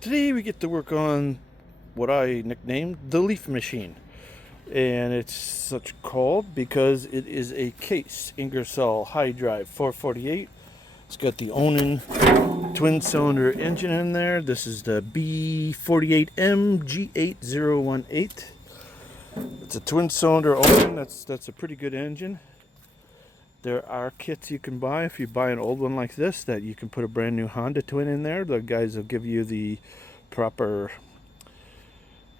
Today we get to work on what I nicknamed the Leaf Machine. And it's such called because it is a Case Ingersoll high drive 448. It's got the Onan twin cylinder engine in there. This is the B48M G8018. It's a twin cylinder Onan. That's a pretty good engine. There are kits you can buy if you buy an old one like this that you can put a brand new Honda twin in there. The guys will give you the proper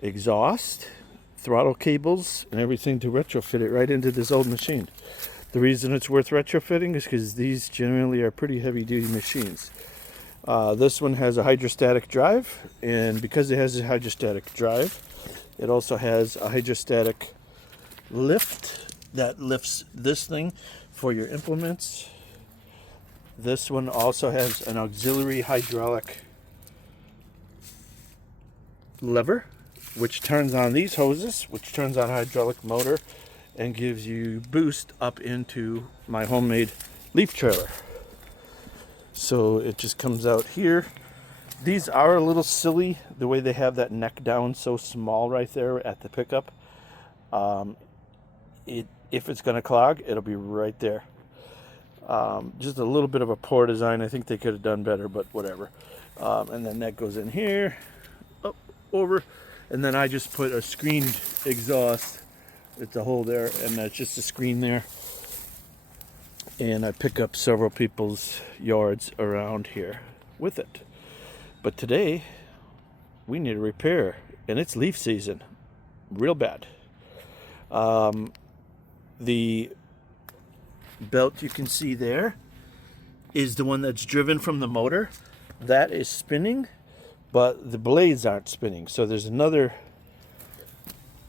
exhaust, throttle cables, and everything to retrofit it right into this old machine. The reason it's worth retrofitting is because these generally are pretty heavy duty machines. This one has a hydrostatic drive, and because it has a hydrostatic drive, it also has a hydrostatic lift that lifts this thing for your implements. This one also has an auxiliary hydraulic lever which turns on these hoses, which turns on a hydraulic motor and gives you boost up into my homemade leaf trailer. So it just comes out here. These are a little silly the way they have that neck down so small right there at the pickup. If it's going to clog, it'll be right there. Just a little bit of a poor design. I think they could have done better, but whatever. And then that goes in here, up, over, and then I just put a screened exhaust. It's a hole there, and that's just a screen there. And I pick up several people's yards around here with it. But today, we need a repair, and it's leaf season, real bad. The belt you can see there is the one that's driven from the motor. That is spinning, but the blades aren't spinning. So there's another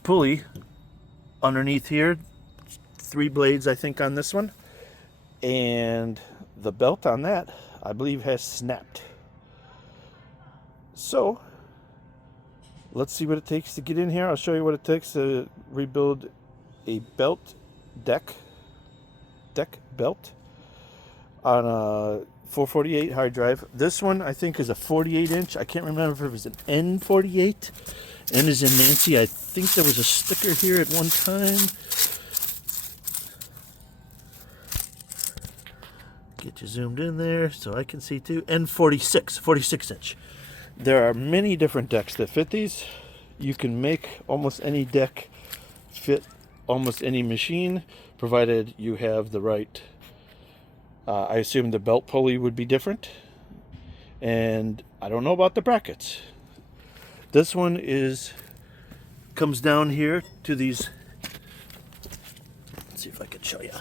pulley underneath here, 3 blades I think on this one, and the belt on that I believe has snapped. So let's see what it takes to get in here. I'll show you what it takes to rebuild a deck belt on a 448 hard drive. This one I think is a 48 inch. I can't remember if it was an N48. N is in Nancy. I think there was a sticker here at one time. Get you zoomed in there so I can see too. N46, 46 inch. There are many different decks that fit these. You can make almost any deck fit almost any machine, provided you have the right, I assume the belt pulley would be different, and I don't know about the brackets. This one comes down here to these, let's see if I can show you,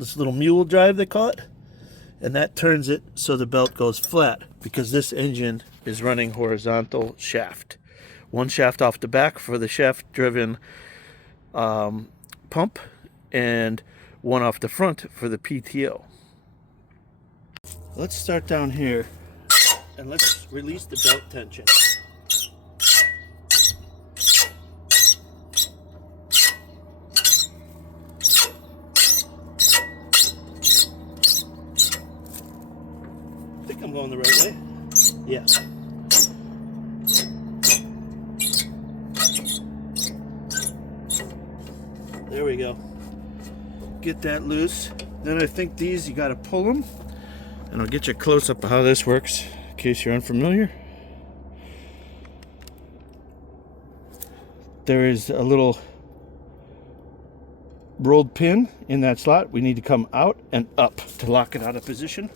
this little mule drive they call it, and that turns it so the belt goes flat, because this engine is running horizontal shaft. One shaft off the back for the shaft driven pump, and one off the front for the PTO. Let's start down here and let's release the belt tension. I think I'm going the right way. Yeah. There we go. Get that loose. Then I think these, you got to pull them. And I'll get you a close-up of how this works, in case you're unfamiliar. There is a little rolled pin in that slot. We need to come out and up to lock it out of position.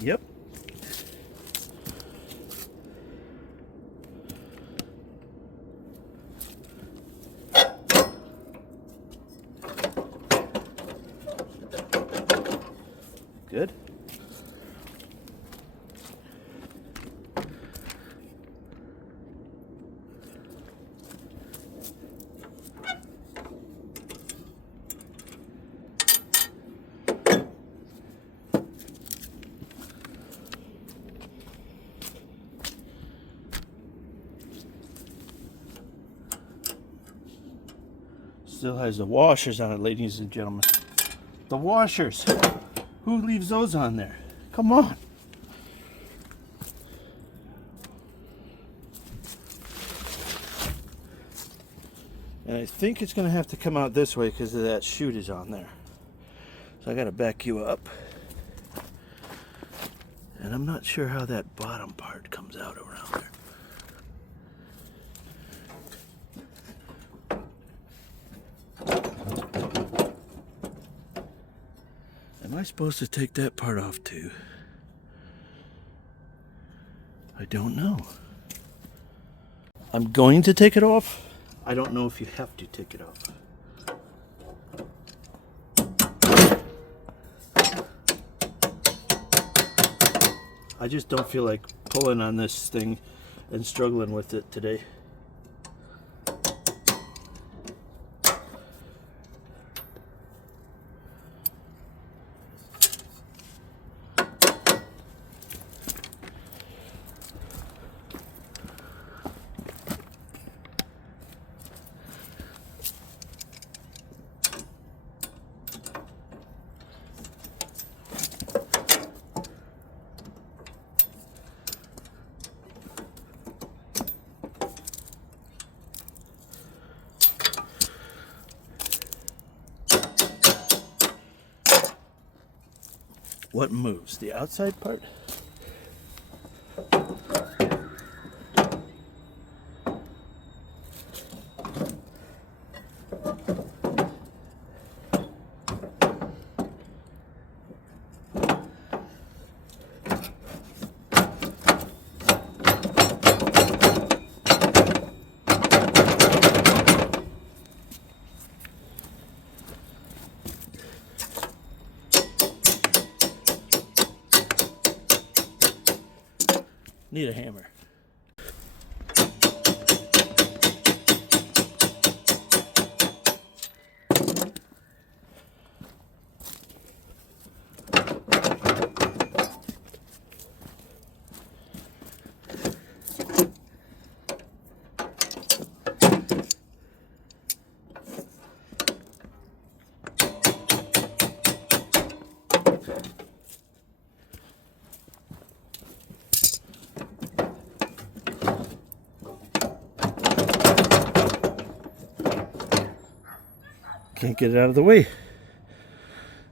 Yep. Good. Still has the washers on it, ladies and gentlemen. The washers. Who leaves those on there? Come on. And I think it's going to have to come out this way because of that chute is on there. So I got to back you up. And I'm not sure how that bottom part comes out around there. Am I supposed to take that part off too? I don't know. I'm going to take it off. I don't know if you have to take it off. I just don't feel like pulling on this thing and struggling with it today. What moves? The outside part? Need a hammer. Can't get it out of the way.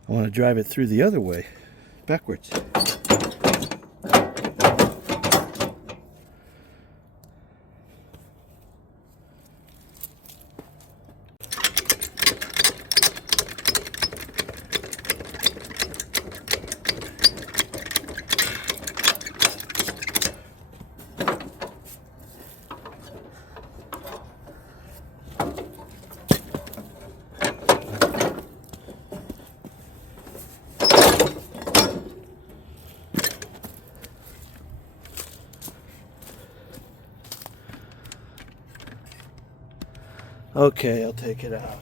I want to drive it through the other way, backwards. Okay, I'll take it out.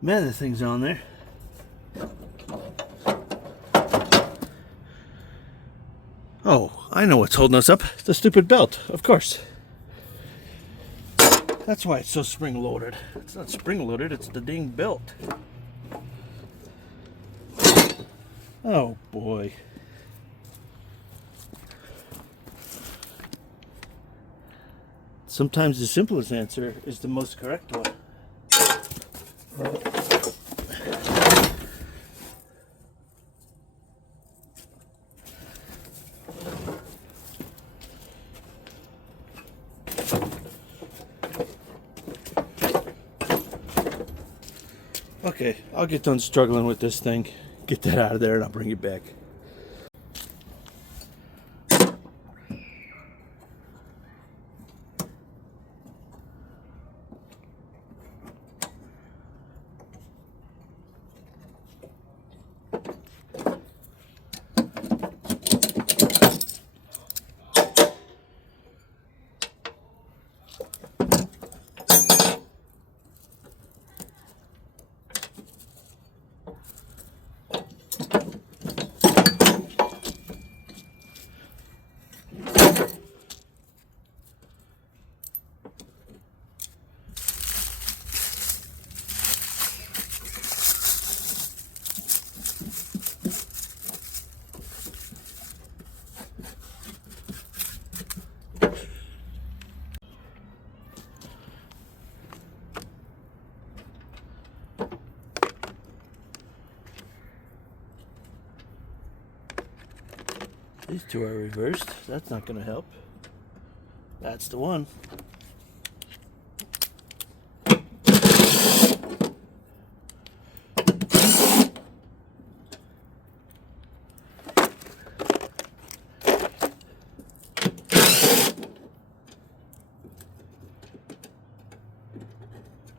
Man, the thing's on there. Oh, I know what's holding us up. The stupid belt, of course. That's why it's so spring-loaded. It's not spring-loaded, it's the dang belt. Oh, boy. Sometimes the simplest answer is the most correct one. Okay, I'll get done struggling with this thing, get that out of there, and I'll bring it back. These two are reversed. That's not going to help. That's the one.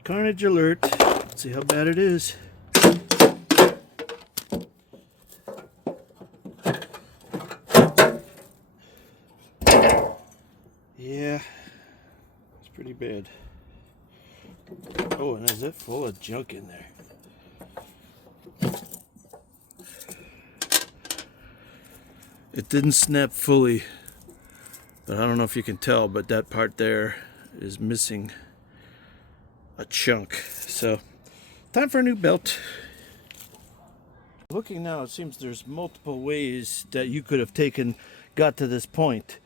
Carnage alert. Let's see how bad it is. Yeah, it's pretty bad. Oh, and is it full of junk in there? It didn't snap fully, but I don't know if you can tell, but that part there is missing a chunk. So, time for a new belt. Looking now, it seems there's multiple ways that you could have got to this point.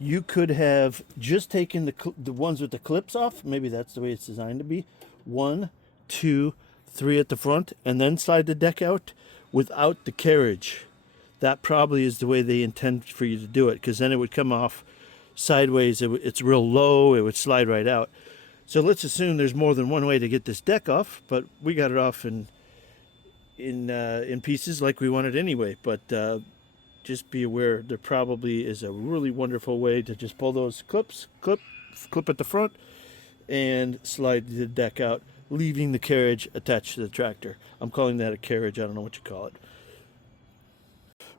You could have just taken the ones with the clips off. Maybe that's the way it's designed to be. 1, 2, 3 at the front, and then slide the deck out without the carriage. That probably is the way they intend for you to do it, because then it would come off sideways. It's real low. It would slide right out. So let's assume there's more than one way to get this deck off, but we got it off in pieces like we wanted anyway. But just be aware, there probably is a really wonderful way to just pull those clips, clip at the front, and slide the deck out, leaving the carriage attached to the tractor. I'm calling that a carriage. I don't know what you call it.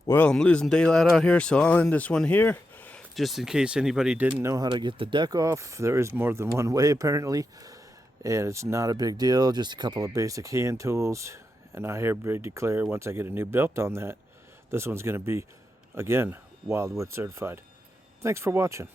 Well, I'm losing daylight out here, so I'll end this one here. Just in case anybody didn't know how to get the deck off, there is more than one way apparently, and it's not a big deal, just a couple of basic hand tools. And I hereby declare, once I get a new belt on that, this one's going to be, again, Wildwood certified. Thanks for watching.